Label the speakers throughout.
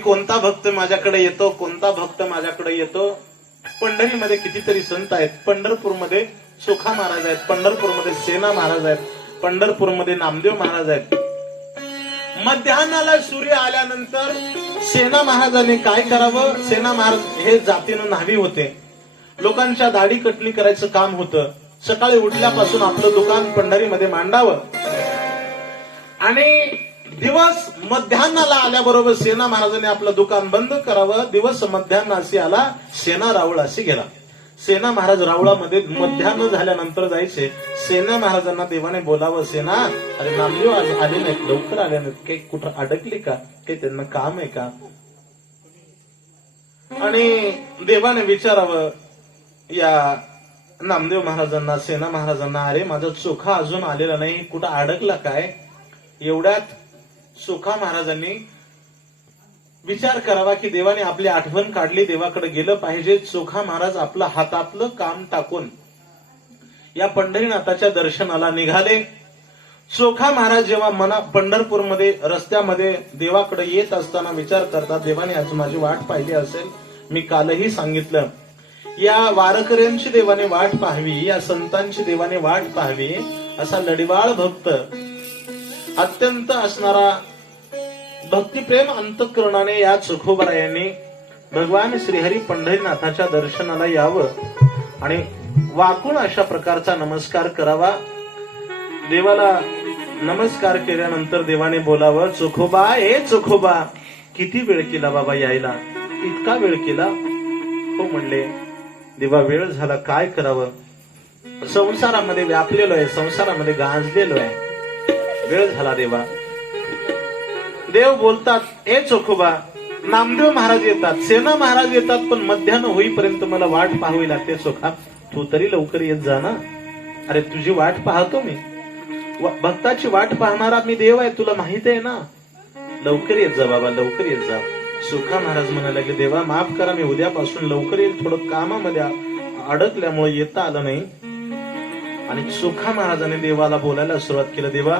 Speaker 1: कोणता भक्त माझ्याकडे येतो कोणता भक्त माझ्याकडे येतो? पंढरीमध्ये कितीतरी संत आहेत. पंढरपूरमध्ये सुखा महाराज आहेत पंढरपूरमध्ये सेना महाराज आहेत पंढरपूरमध्ये नामदेव महाराज आहेत. मध्यान्हाला सूर्य आल्यानंतर सेना महाराजांनी काय करावं? सेना महाराज हे जातीनं न्हावी होते. लोकांच्या दाढी कटणी करायचं काम होतं. सकाळी उठल्यापासून आपलं दुकान पंढरीमध्ये मांडावं. आणि दिवस मध्यान्हाला आल्याबरोबर सेना महाराजांनी आपलं दुकान बंद करावं. दिवस मध्यान्नाशी आला सेना रावळ अशी गेला. सेना महाराज रावळामध्ये मध्यान्ह झाल्यानंतर जायचे. सेना महाराजांना देवाने बोलावं सेना अरे नामदेव आज आले नाहीत लवकर आले नाहीत. काही कुठं अडकले का? काही त्यांना काम आहे का? आणि देवाने विचारावं या नामदेव महाराजांना सेना महाराजांना अरे माझा चोखा अजून आलेला नाही. कुठं अडकला काय? एवढ्यात सुखा महाराजांनी विचार करावा की देवाने आपली आठवण काढली देवाकडे गेलं पाहिजे. चोखा महाराज आपलं हातातलं काम टाकून या पंढरीनाथाच्या दर्शनाला निघाले. चोखा महाराज जेव्हा मना पंढरपूरमध्ये रस्त्यामध्ये देवाकडे येत असताना विचार करतात देवाने आज माझी वाट पाहिली असेल. मी कालही सांगितलं या वारकऱ्यांची देवाने वाट पाहावी या संतांची देवाने वाट पाहावी असा लढिवाळ भक्त अत्यंत असणारा भक्तिप्रेम अंतकरणाने या चोखोबरायांनी भगवान श्रीहरी पंढरीनाथाच्या दर्शनाला यावं आणि वाकून अशा प्रकारचा नमस्कार करावा. देवाला नमस्कार केल्यानंतर देवाने बोलावं चोखोबा ए चोखोबा किती वेळ केला बाबा यायला? इतका वेळ केला? हो म्हणले देवा वेळ झाला काय करावं? संसारामध्ये व्यापलेलो आहे संसारामध्ये गांजलेलो आहे. वेळ झाला देवा. देव बोलतात ए चोखोबा नामदेव महाराज येतात सेना महाराज येतात पण मध्यान्ह होईपर्यंत मला वाट पाहावी लागते चोखा. तू तरी लवकर येत जा ना. अरे तुझी वाट पाहतो मी. भक्ताची वाट पाहणारा मी देव आहे तुला माहीत आहे ना. लवकर येत जा बाबा लवकर येत जा. सुखा महाराज म्हणाले की देवा माफ करा मी उद्यापासून लवकर येईल थोडं कामामध्ये अडकल्यामुळे येता आलं नाही. आणि सुखा महाराजांनी देवाला बोलायला सुरुवात केलं देवा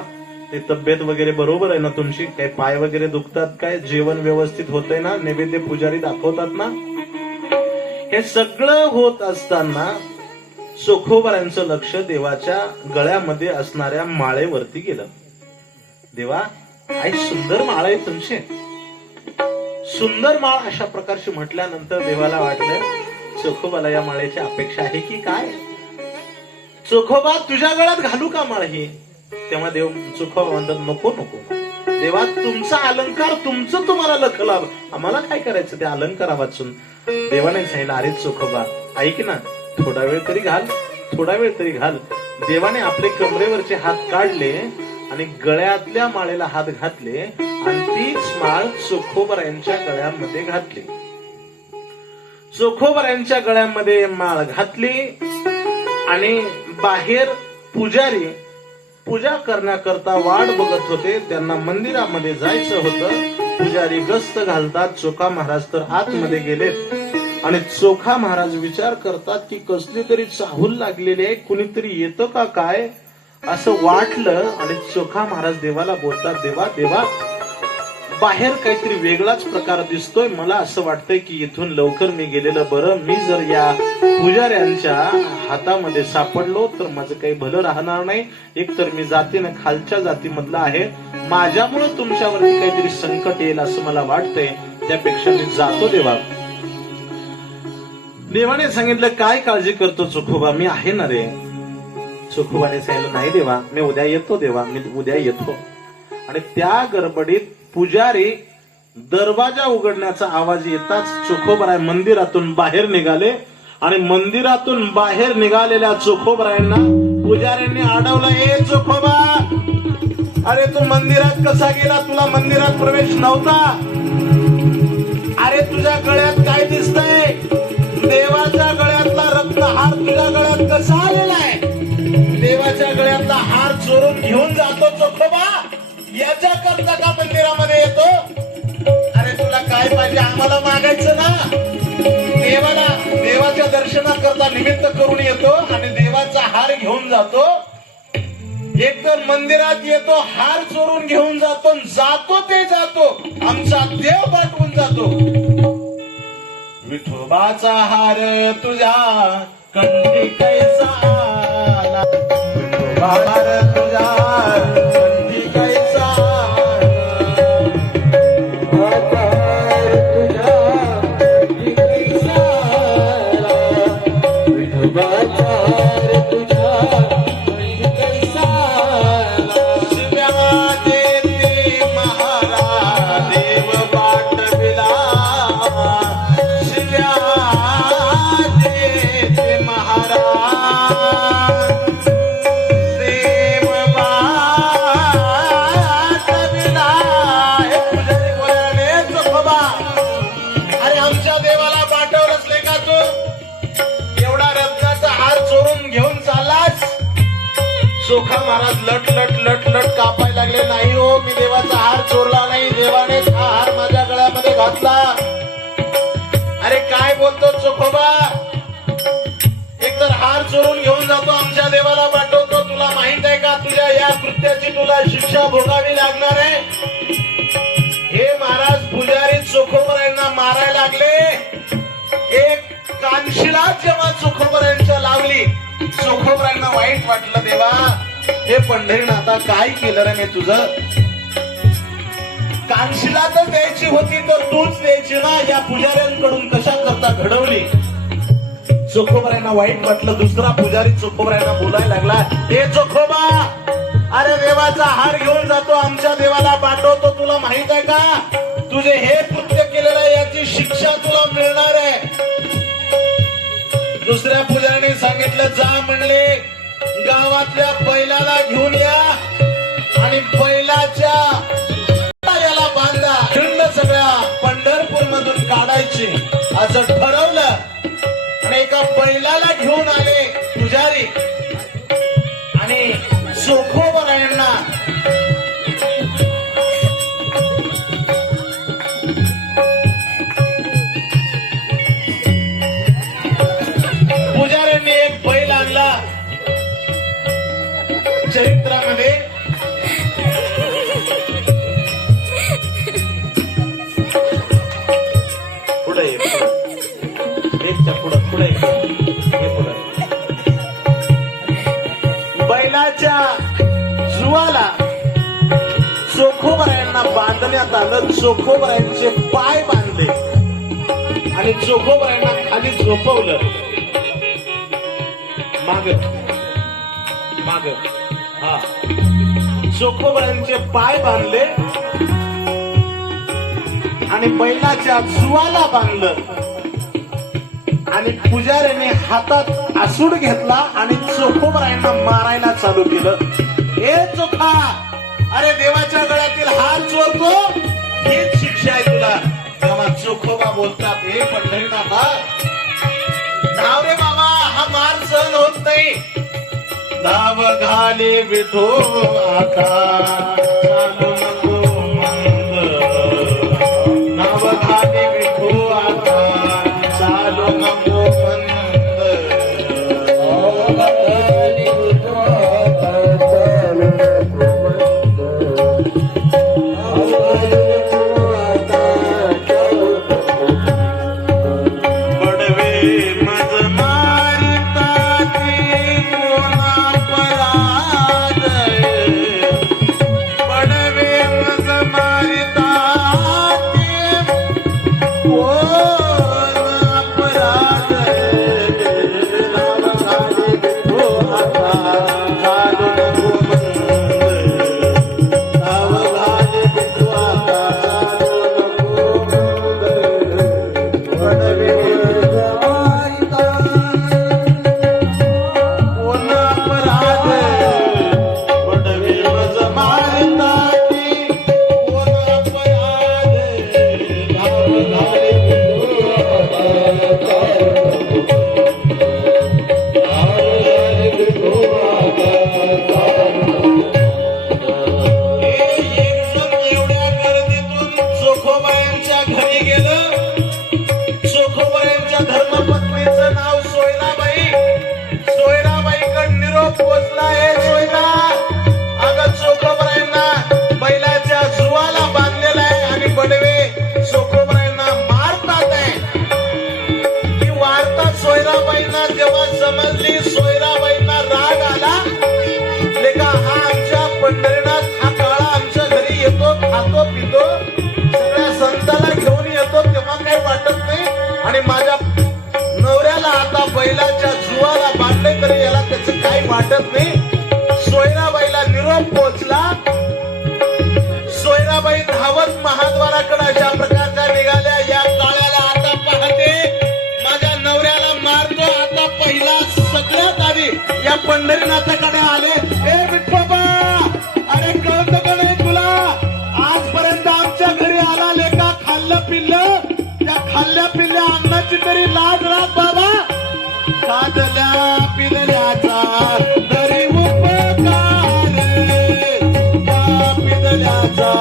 Speaker 1: ते तब्येत वगैरे बरोबर आहे ना तुमची? काही पाय वगैरे दुखतात काय? जेवण व्यवस्थित होतंय ना? नैवेद्य पुजारी दाखवतात ना? हे सगळं होत असताना सुखोबरांचं लक्ष देवाच्या गळ्यामध्ये असणाऱ्या माळेवरती गेलं. देवा आई सुंदर माळ आहे तुमचे. सुंदर माळ अशा प्रकारची म्हटल्यानंतर देवाला वाटलं चोखोबाला या माळेची अपेक्षा आहे की काय? चोखोबा तुझ्या गळ्यात घालू का माळ ही? तेव्हा देव चोखोबा म्हणतात नको नको देवा तुमचा अलंकार तुमचं तुम्हाला लख लाभ. आम्हाला काय करायचं? ते अलंकार वाचून. देवाने सांगितलं अरे चोखोबा ऐक ना थोडा वेळ तरी घाल थोडा वेळ तरी घाल. देवाने आपले कमरेवरचे हात काढले आणि गळ्यातल्या माळेला हात घातले आणि तीच माळ चोखोबरायांच्या गळ्यामध्ये घातली. चोखोबरायांच्या गळ्यामध्ये माळ घातली आणि बाहेर पुजारी पूजा करण्याकरता वाट बघत होते त्यांना मंदिरामध्ये जायचं होतं. पुजारी गस्त घालतात. चोखा महाराज तर आतमध्ये गेलेत. आणि चोखा महाराज विचार करतात की कसली तरी चाहूल लागलेली आहे कुणीतरी येतं का काय? असं वाटलं आणि चोखा महाराज देवाला बोलतात देवा देवा बाहेर काहीतरी वेगळाच प्रकार दिसतोय. मला असं वाटतंय की इथून लवकर मी गेलेलं बरं. मी जर या पुजाऱ्यांच्या हातामध्ये सापडलो तर माझं काही भलं राहणार नाही. एक तर मी जातीनं खालच्या जातीमधला आहे. माझ्यामुळे तुमच्यावरती काहीतरी संकट येईल असं मला वाटतंय. त्यापेक्षा मी जातो देवा. देवाने सांगितलं काय काळजी करतो चुखोबा? मी आहे ना रे. चुखोबाने सांगितलं नाही देवा मी उद्या येतो देवा. मी उद्या येतो. आणि त्या गडबडीत पुजारी दरवाजा उघडण्याचा आवाज येताच चोखोबराय मंदिरातून बाहेर निघाले आणि मंदिरातून बाहेर निघालेल्या चोखोबरायांना पुजाऱ्यांनी अडवलं ए चोखोबा अरे तू मंदिरात कसा गेला? तुला मंदिरात प्रवेश नव्हता? अरे तुझ्या गळ्यात काय दिसतंय? देवाच्या गळ्यातला रत्नहार तुझ्या गळ्यात कसा आलेला आहे? देवाच्या गळ्यातला हार चोरून घेऊन जातो चोखोबा. याच्या करता का मंदिरामध्ये येतो. अरे तुला काय पाहिजे आम्हाला मागायचं ना? देवाला देवाच्या दर्शनाकरता निमित्त करून येतो आणि देवाचा हार घेऊन जातो. एक तर मंदिरात येतो हार चोरून घेऊन जातो जातो ते जातो. आमचा देव पाठवून जातो. विठोबाचा हार तुझ्या कंठी कैसा आला? विठोबा हार तुझ्या कृत्याची तुला शिक्षा भोगावी लागणार आहे? हे महाराज पुजारी चोखोबरायांना मारायला लागले. एक कानशिला जेव्हा चोखोबरांच्या लावली चोखोबरांना वाईट वाटलं देवा हे पंढरीनाथा काय केलं रे मी तुझं? कानशिला तर द्यायची होती तर तूच द्यायची ना या पुजाऱ्यांकडून कशा करता घडवली? चोखोबरांना वाईट वाटलं दुसरा पुजारी चोखोबरांना बोलायला लागला हे चोखोबा अरे देवाचा हार घेऊन जातो आमच्या देवाला पाठवतो तुला माहीत आहे का? तुझे हे कृत्य केलेलं आहे, याची शिक्षा तुला मिळणार आहे. दुसऱ्या पुजारी सांगितलं जा म्हणले गावातल्या बैलाला घेऊन या आणि बैलाच्या याला बांधा. खिंड सगळ्या पंढरपूर मधून काढायची. असं ठरवलं. आणि एका बैलाला घेऊन आले पुजारी. आणि सोखो चोखोबरायांना आलं चोखोबरायांचे पाय बांधले. आणि चोखोबरायांना खाली झोपवलं. माग. माग. हा. चोखोबरायांचे पाय बांधले. आणि बैलाच्या जुवाला बांधलं. आणि पुजाऱ्याने हातात आसूड घेतला आणि चोखोबरायांना मारायला चालू केलं. हे चोखा अरे देवाच्या गळ्यातील हार चोरतो? हीच शिक्षा आहे तुला. तेव्हा चोखोबा बोलतात हे पंढरीनाथा धाव रे बाबा हा मार सहन होत नाही. धाव घाले विठो आता पंढरीनाथाकडे आले. ए विठोबा! अरे कळत का नाही तुला? आजपर्यंत आमच्या घरी आला लेका खाल्लं पिल्लं? त्या खाल्ल्या पिल्ल्या अन्नाची तरी लाज राहत बाबा. साधल्या पिदल्याचा तरी उपकार पिदल्याचा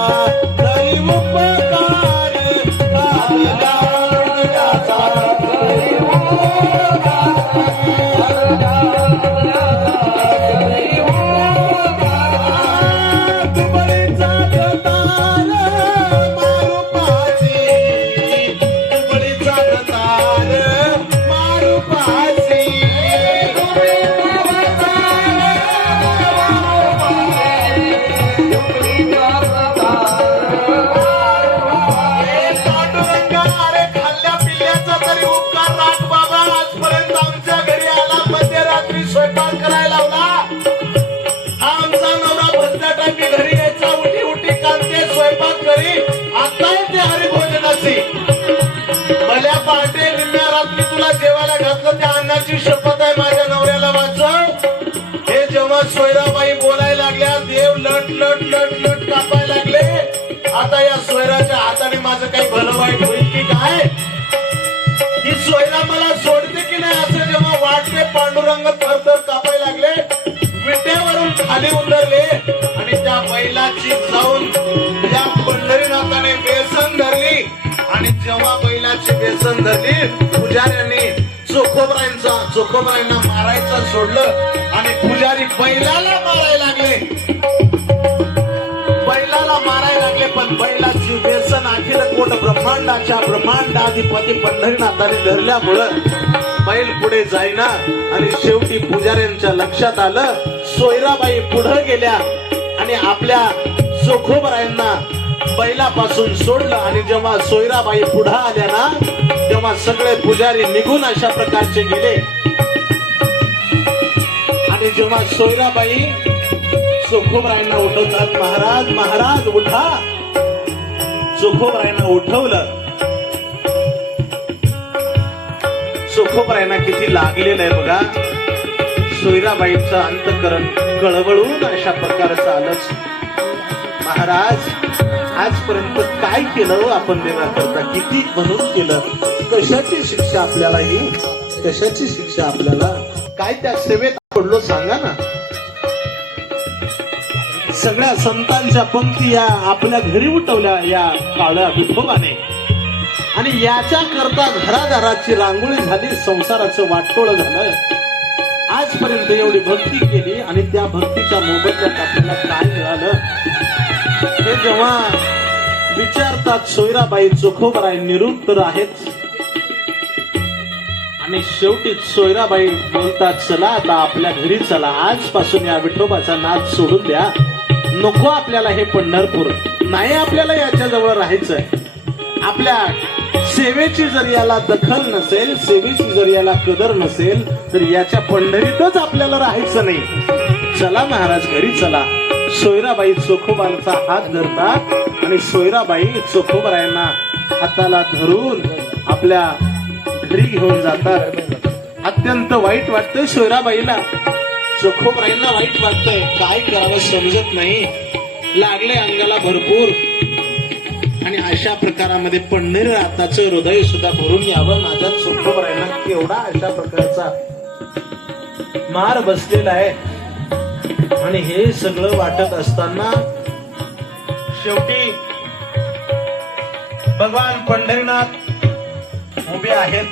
Speaker 1: काही भलं वाईट होईल की काय? ही सोयला मला सोडते की नाही असं जेव्हा वाटले पांडुरंग थरथर थर कापायला लागले विट्यावरून खाली उतरले आणि त्या बैलाची जाऊन या पंढरीनाथाने बेसन धरली. आणि जेव्हा बैलाची बेसन धरली पुजाऱ्यांनी चोखोबरायांचा चोखोबरायांना मारायचं सोडलं आणि पुजारी बैलाला मारायला लागले. पण बैलाची व्यसन अखिल कोट ब्रह्मांडाच्या ब्रह्मांडाधिपती पंढरीनाथाने धरल्यामुळं बैल पुढे जाईना आणि शेवटी पुजाऱ्यांच्या लक्षात आलं सोयराबाई पुढे गेल्या आणि आपल्या चोखोबरायांना बैलापासून सोडलं. आणि जेव्हा सोयराबाई पुढे आल्या ना तेव्हा सगळे पुजारी निघून अशा प्रकारचे गेले. आणि जेव्हा सोयराबाई चोखोबरायांना उठवतात महाराज महाराज उठा. चोखोबरायांना उठवलं. चोखोबरायांना किती लागलेलं आहे बघा. सोयराबाईचं अंतकरण कळवळून अशा प्रकारचं आलंच. महाराज आजपर्यंत काय केलं हो आपण देण्याकरता किती म्हणून केलं? कशाची शिक्षा आपल्याला ही कशाची शिक्षा आपल्याला? काय त्या सेवेत पडलो सांगा ना. सगळ्या संतांच्या पंक्ती या आपल्या घरी उठवल्या या काळ्या विठोबाने. आणि याच्या करता घरादाराची रांगोळी झाली संसाराचं वाटोळ झालं. आजपर्यंत एवढी भक्ती केली आणि त्या भक्तीच्या मोबदल्यात आपल्याला काय मिळालं? हे जेव्हा विचारतात सोयराबाई चोखोबराय निरुत्तर आहेत. आणि शेवटी सोयराबाई बोलतात चला आता आपल्या घरी चला आजपासून या विठोबाचा नाद सोडून द्या. नको आपल्याला हे पंढरपूर. नाही आपल्याला याच्याजवळ राहायचंय. आपल्या सेवेची जर याला दखल नसेल सेवेची जर याला कदर नसेल तर याच्या पंढरीतच आपल्याला राहायचं नाही. चला महाराज घरी चला. सोयराबाई चोखोबांचा हात धरतात आणि सोयराबाई चोखोबरायांना हाताला धरून आपल्या घरी घेऊन जातात. अत्यंत वाईट वाटतंय सोयराबाईला. चोखोबराईंना वाईट वाटतंय. काय करावं समजत नाही. लागले अंगाला भरपूर. आणि अशा प्रकारामध्ये पंढरीनाथाचं हृदय सुद्धा भरून यावं. माझ्या चोखोबराईंना केवढा अशा प्रकारचा मार बसलेला आहे. आणि हे सगळं वाटत असताना शेवटी भगवान पंढरीनाथ उभे आहेत.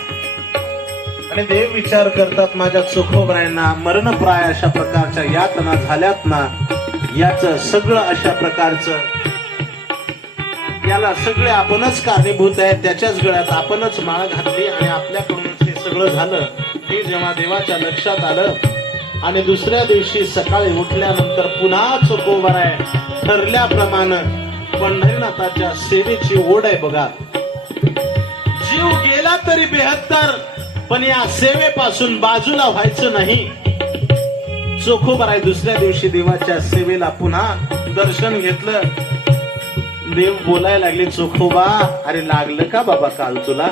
Speaker 1: आणि देव विचार करतात माझ्या सुखोबरायांना मरणप्राय अशा प्रकारच्या यातना झाल्यात ना याच सगळं अशा प्रकारचं याला सगळे आपणच कारणीभूत आहे त्याच्याच गळ्यात आपणच माळ घातली आणि आपल्याकडूनच हे सगळं झालं हे जेव्हा देवाच्या लक्षात आलं आणि दुसऱ्या दिवशी सकाळी उठल्यानंतर पुन्हा चोखोबर आहे ठरल्याप्रमाणे पंढरीनाथाच्या सेवेची ओढ आहे बघा. जीव गेला तरी बेहत्तर पण या सेवेपासून बाजूला व्हायचं नाही. चोखोबर आहे दुसऱ्या दिवशी देवाच्या सेवेला पुन्हा दर्शन घेतलं. देव बोलायला लागले चोखोबा अरे लागलं का बाबा काल तुला?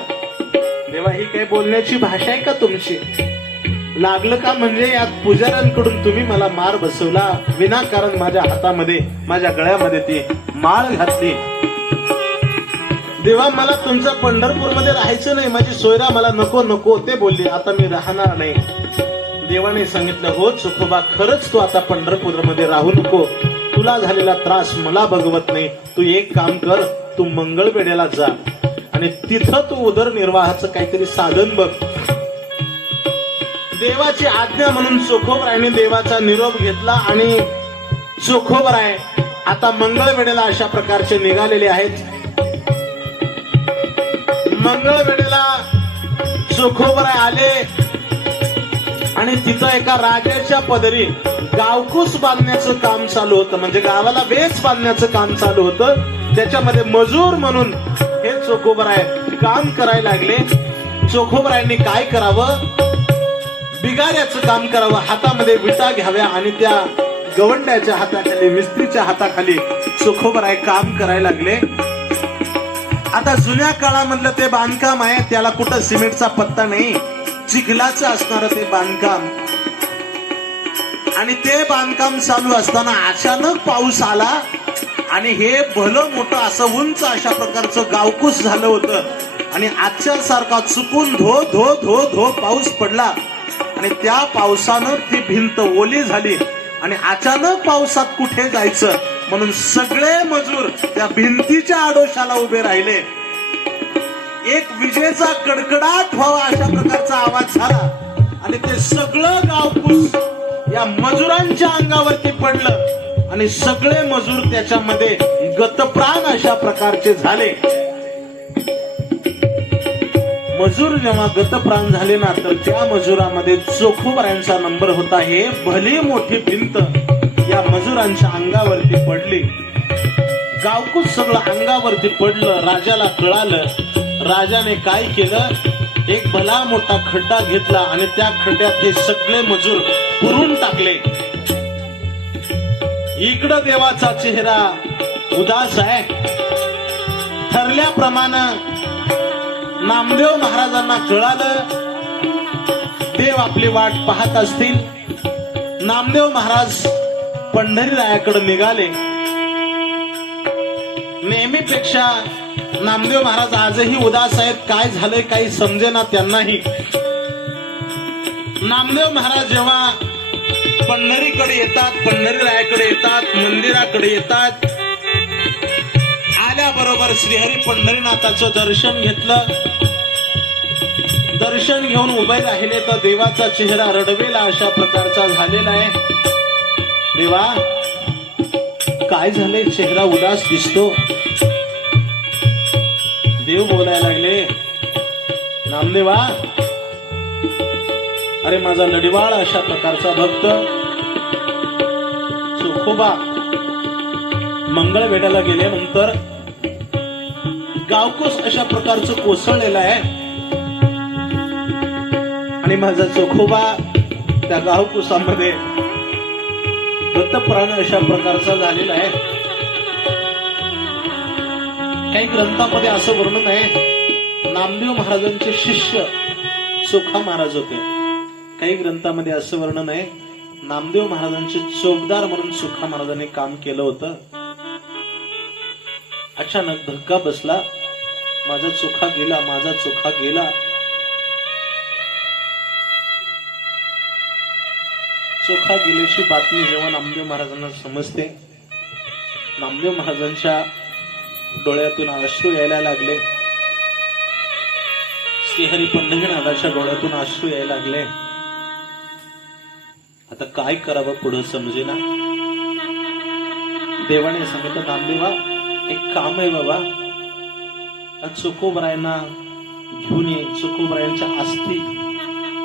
Speaker 1: देवा ही काही बोलण्याची भाषा आहे का तुमची? लागलं का म्हणजे या पुजाऱ्यांकडून तुम्ही मला मार बसवला? विनाकारण माझ्या हातामध्ये माझ्या गळ्यामध्ये ती माळ घातली. देवा मला तुमचं पंढरपूरमध्ये राहायचं नाही. माझी सोयरा मला नको नको. ते बोलली आता मी राहणार नाही. देवाने सांगितलं हो चुकोबा खरंच तू आता पंढरपूरमध्ये राहू नको. तुला झालेला त्रास मला बघवत नाही. तू एक काम कर तू मंगळवेड्याला जा. आणि तिथं तू उदरनिर्वाहाचं काहीतरी साधन बघ. देवाची आज्ञा म्हणून चोखोबरायने देवाचा निरोप घेतला आणि चोखोबराय आता मंगळवेळेला अशा प्रकारचे निघालेले आहेत. मंगळवेळेला चोखोबराय आले आणि तिथं एका राजाच्या पदरी गावकूस बांधण्याचं काम चालू होतं. म्हणजे गावाला वेस बांधण्याचं काम चालू होतं. त्याच्यामध्ये मजूर म्हणून हे चोखोबराय काम करायला लागले. चोखोबरायांनी काय करावं? बिगाऱ्याचं काम करावं. हातामध्ये विटा घ्याव्या आणि त्या गवंड्याच्या हाताखाली मिस्त्रीच्या हाताखाली चोखोबराय काम करायला लागले. आता जुन्या काळामधलं ते बांधकाम आहे त्याला कुठं सिमेंटचा पत्ता नाही चिखलाचं असणार ते बांधकाम. आणि ते बांधकाम चालू असताना अचानक पाऊस आला आणि हे भलं मोठं असं उंच अशा प्रकारचं गावकूस झालं होतं. आणि आजच्या सारखा चुकून धो धो धो धो पाऊस पडला. आणि त्या पावसानं ती भिंत ओली झाली. आणि अचानक पावसात कुठे जायचं? म्हणून सगळे मजूर त्या भिंतीच्या आडोशाला उभे राहिले. एक विजेचा कडकडाट व्हावा अशा प्रकारचा आवाज झाला. आणि ते सगळं गावपूस या मजुरांच्या अंगावरती पडलं. आणि सगळे मजूर त्याच्यामध्ये गतप्राण अशा प्रकारचे झाले. मजूर जेव्हा गतप्राण झाले ना तर त्या मजुरामध्ये चोखोबऱ्यांचा नंबर होता. हे भली मोठी भिंत या मजुरांच्या अंगावरती पडली. गावकूच सगळं अंगावरती पडलं राजाला कळालं. राजाने काय केलं? एक भला मोठा खड्डा घेतला आणि त्या खड्ड्यात हे सगळे मजूर पुरून टाकले. इकडं देवाचा चेहरा उदास आहे. ठरल्याप्रमाणे नामदेव महाराजांना कळालं. देव आपली वाट पाहत असतील. नामदेव महाराज पंढरीरायाकडे निघाले. नेहमीपेक्षा नामदेव महाराज आजही उदास आहेत. काय झालंय काही समजेना त्यांनाही. नामदेव महाराज जेव्हा पंढरीकडे येतात पंढरीरायाकडे येतात मंदिराकडे येतात आल्याबरोबर श्रीहरी पंढरीनाथाचं दर्शन घेतलं. दर्शन घेऊन उभे राहिले तर देवाचा चेहरा रडवेला अशा प्रकारचा झालेला आहे. देवा काय झाले चेहरा उदास दिसतो. देव बोलायला लागले नामदेवा अरे माझा लढिवाळ अशा प्रकारचा भक्त. चोखोबा मंगळवेढ्याला गेल्यानंतर गावकोस अशा प्रकारचं कोसळलेलं आहे. आणि माझा चोखोबा त्या गावकुसामध्ये दत्तप्राण अशा प्रकारचा झालेला आहे. काही ग्रंथामध्ये असं वर्णन आहे नामदेव महाराजांचे शिष्य सुखा महाराज होते. काही ग्रंथामध्ये असं वर्णन आहे नामदेव महाराजांचे चोपदार म्हणून सुखा महाराजांनी काम केलं होतं. अचानक धक्का बसला माझा चोखा गेला माझा चोखा गेला. चोखा गेल्याची बातमी जेव्हा नामदेव महाराजांना समजते नामदेव महाराजांच्या डोळ्यातून अश्रू यायला लागले. श्रीहरी पंढरीनाथाच्या डोळ्यातून अश्रू यायला लागले. आता काय करावं पुढं समजेना? देवाने सांगितलं नामदेवा एक काम आहे बाबा. चुकोबरायांना घेऊन ये चुकोबरायांच्या अस्थी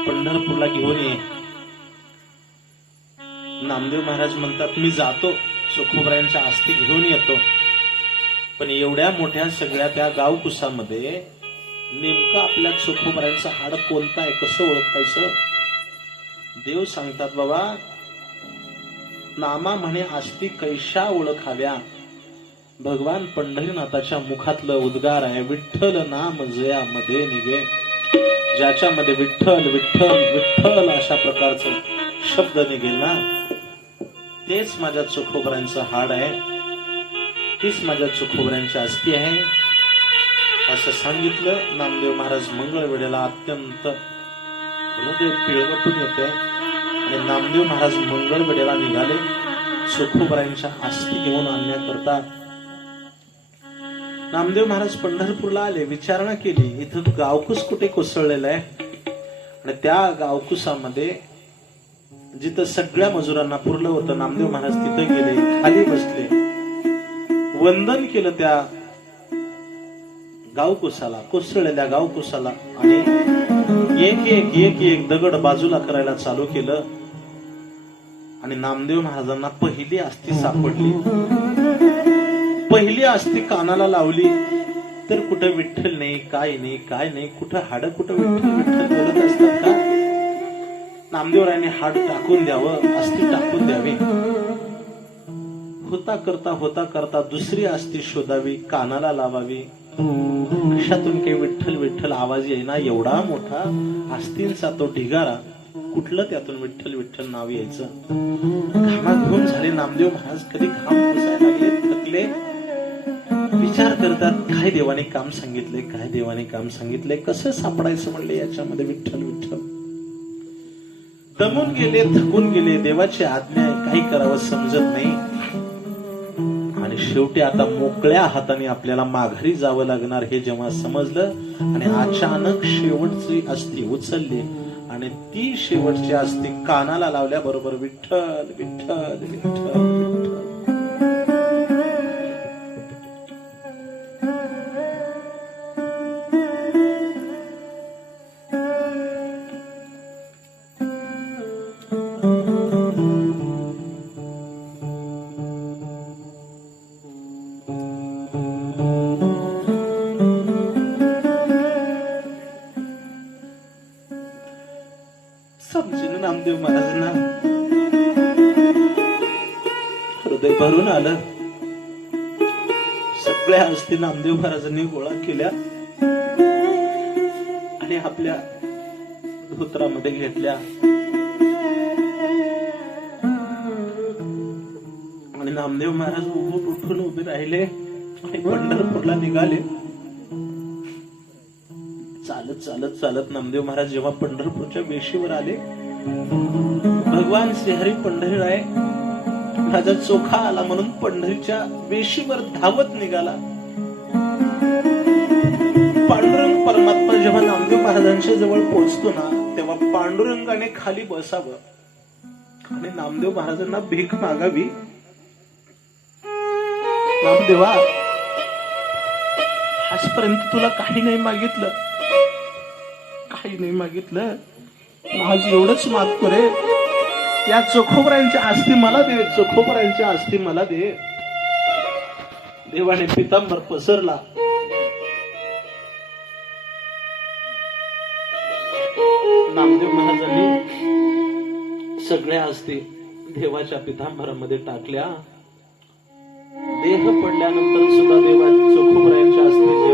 Speaker 1: पंढरपूरला घेऊन ये. नामदेव महाराज म्हणतात मी जातो चोखोबरायांच्या आस्ती घेऊन येतो. पण एवढ्या मोठ्या सगळ्या त्या गावकुसामध्ये नेमकं आपल्या चोखोबरायांचं हाड कोणतं आहे कसं ओळखायचं? देव सांगतात बाबा नामा म्हणे आस्ती कैशा ओळखाव्या. भगवान पंढरीनाथाच्या मुखातलं उद्गार आहे विठ्ठल नाम जया मध्ये निघे. ज्याच्यामध्ये विठ्ठल विठ्ठल विठ्ठल अशा प्रकारचं शब्द निघेल ना? तेच माझ्या चोखोबऱ्यांचं हाड आहे. तीच माझ्या चोखोबऱ्यांची अस्थी आहे. असं सांगितलं नामदेव महाराज मंगळवेळेला अत्यंत हृदय पिळवटून येते आणि नामदेव महाराज मंगळवेळेला निघाले. चोखोबरांच्या अस्थी घेऊन आणण्याकरता नामदेव महाराज पंढरपूरला आले. विचारणा केली. इथं गावकुस कुठे कोसळलेलं आहे? आणि त्या गावकुसामध्ये जिथं सगळ्या मजुरांना पुरलं होतं. नामदेव महाराज तिथं गेले खाली बसले. वंदन केलं त्या गावकुसाला कोसळलेल्या गावकुसाला आणि एक एक एक एक दगड बाजूला करायला चालू केलं. आणि नामदेव महाराजांना पहिली आस्ती सापडली. पहिली आस्ती कानाला लावली. तर कुठं विठ्ठल नाही काय नाही काय नाही कुठं हाड कुठं विठ्ठल विठ्ठल बोलत असतात का? नामदेवरायाने हाड टाकून द्यावं अस्थि टाकून द्यावी. होता करता होता करता दुसरी अस्थि शोधावी कानाला लावावी. कशातून काही विठ्ठल विठ्ठल आवाज येईना एवढा मोठा अस्थींचा तो ढिगारा कुठलं त्यातून विठ्ठल विठ्ठल नाव यायचं? घामात घुम झाले नामदेव महाराज कधी घाम पुसायला लागले थकले? विचार करतात काय देवाने काम सांगितलंय काय देवाने काम सांगितलंय कसं सापडायचं म्हणले याच्यामध्ये विठ्ठल विठ्ठल? दमून गेले थकून गेले. देवाची आज्ञा आहे काही करावं समजत नाही. आणि शेवटी आता मोकळ्या हाताने आपल्याला माघारी जावं लागणार हे जेव्हा समजलं आणि अचानक शेवटची अस्थी उचलली आणि ती शेवटची अस्थी कानाला लावल्या बरोबर विठ्ठल विठ्ठल विठ्ठल. हृदय भरून आलं. सगळ्या हस्ती नामदेव महाराजांनी गोळा केल्या. आणि आपल्या धोत्रामध्ये घेतल्या. आणि नामदेव महाराज उभून उठून उभे राहिले. आणि पंढरपूरला निघाले. चालत चालत चालत नामदेव महाराज जेव्हा पंढरपूरच्या वेशीवर आले भगवान श्रीहरी पंढरीराय माझा चोखा आला म्हणून पंढरीच्या वेशीवर धावत निघाला. पांडुरंग परमात्मा जेव्हा नामदेव महाराजांच्या जवळ पोहोचतो ना तेव्हा पांडुरंगाने खाली बसावं. आणि नामदेव महाराजांना भीक मागावी. नामदेवा आजपर्यंत तुला काही नाही मागितलं. काही नाही मागितलं. माझ एवढंच मागतो रे या चोखोबरांची आस्ती मला दे चोखोबरांची आस्ती मला दे. देवाने पितांबर पसरला. नामदेव महाराजांनी सगळ्या आस्ती देवाच्या पितांबरामध्ये टाकल्या. देह पडल्यानंतर सुद्धा देवा चोखोबरायांच्या आस्ती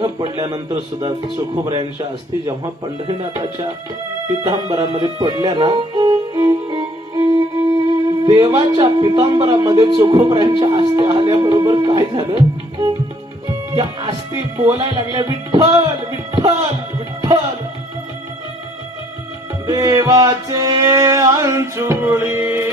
Speaker 1: देह पडल्यानंतर सुद्धा सुखोबऱ्यांच्या अस्थि जेव्हा पंढरीनाथाच्या पितांबरामध्ये पडल्या ना देवाच्या पितांबरामध्ये चोखोबऱ्यांच्या अस्थी आल्याबरोबर काय झालं? त्या अस्थी बोलायला लागल्या विठ्ठल विठ्ठल विठ्ठल. देवाचे अंचुळी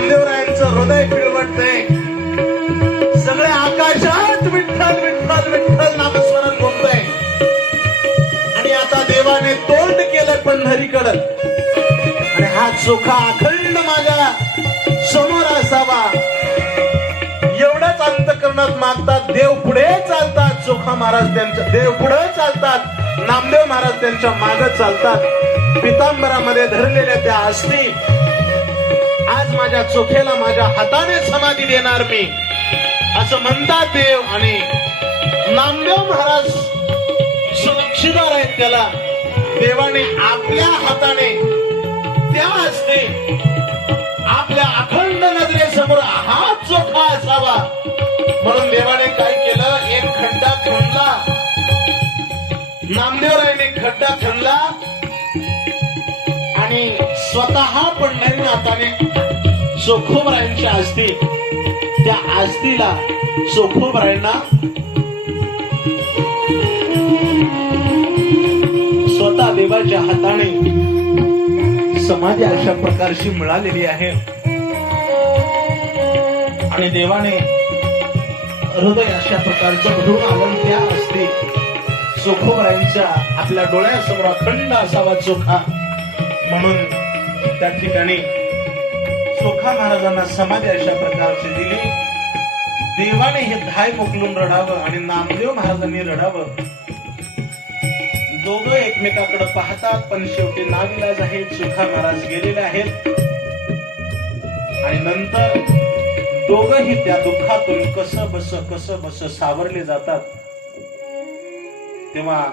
Speaker 1: नामदेवरायांचं हृदय पिळवटतंय सगळ्या आकाशात विठ्ठल विठ्ठल विठ्ठल नामस्मरण बोलतोय. आणि आता देवाने तोंड केलं पंढरीकडं. आणि हा चोखा अखंड माझ्यासमोर असावा. एवढंच अंतकरणात मागतात देव पुढे चालतात. चोखा महाराज त्यांच्या देव पुढे चालतात. नामदेव महाराज त्यांच्या मागत चालतात. पितांबरामध्ये धरलेल्या त्या अस्थी आज माझ्या चोखेला माझ्या हाताने समाधी देणार मी. असं म्हणतात देव आणि नामदेव महाराज सुरक्षिदार आहेत त्याला. देवाने आपल्या हाताने त्या हस्ते आपल्या अखंड नजरेसमोर हा चोखा असावा. म्हणून देवाने काय केलं? एक खड्डा खणला. नामदेवरायने खड्डा खणला. आणि स्वतः पंढरीनाथाने चोखोबरायांच्या आस्ती. त्या आस्तीला चोखोबरायांना स्वतः देवाच्या हाताने समाधी अशा प्रकारची मिळालेली आहे. आणि देवाने हृदय अशा प्रकारचं म्हणून आपण त्या असते चोखोबरायांच्या आपल्या डोळ्यासमोर अखंड असावा चोखा म्हणून त्या ठिकाणी चोखा महाराजांना समाधी अशा प्रकारची दिली. देवाने हे धाय मोकलून रडावं आणि नामदेव महाराजांनी रडावं. दोघं एकमेकाकडे पाहतात पण शेवटी नाविलाज आहेत सुखा महाराज गेलेले आहेत. आणि नंतर दोघही त्या दुःखातून कस बस कस बस सावरले जातात. तेव्हा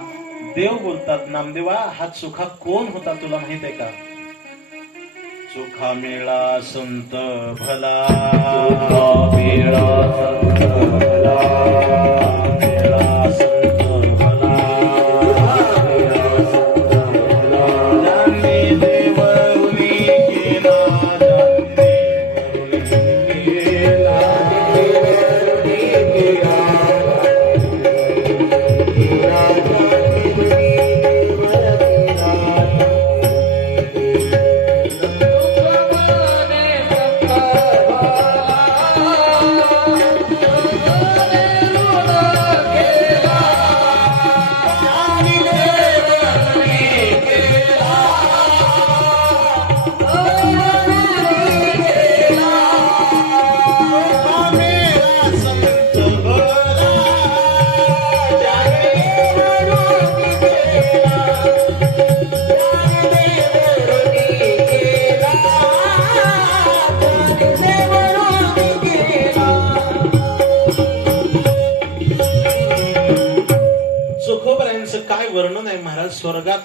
Speaker 1: देव बोलतात नामदेवा हा सुखा कोण होता तुला माहीत आहे का? चुखा मेळा संत भला. मेळा संत भला.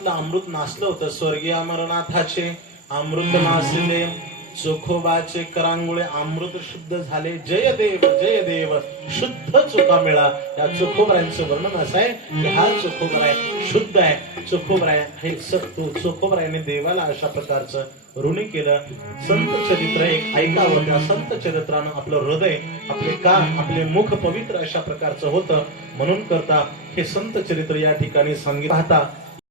Speaker 1: स्वर्गातलं अमृत नाचलं होतं. स्वर्गीय अमरनाथाचे अमृत नाचले चोखोबाचे करांगुळे अमृत शुद्ध झाले. जय देव जय देव शुद्ध चोखा मिळा. या चोखोबरायांचं वर्णन असं आहे की हा चोखोबराय शुद्ध आहे. चोखोबराय हे स- तो देवाला अशा प्रकारचं ऋणी केलं. संत चरित्र एक ऐकावं त्या संत चरित्रानं आपलं हृदय आपले कान आपले मुख पवित्र अशा प्रकारचं होतं. म्हणून करता हे संत चरित्र या ठिकाणी सांगित पाहता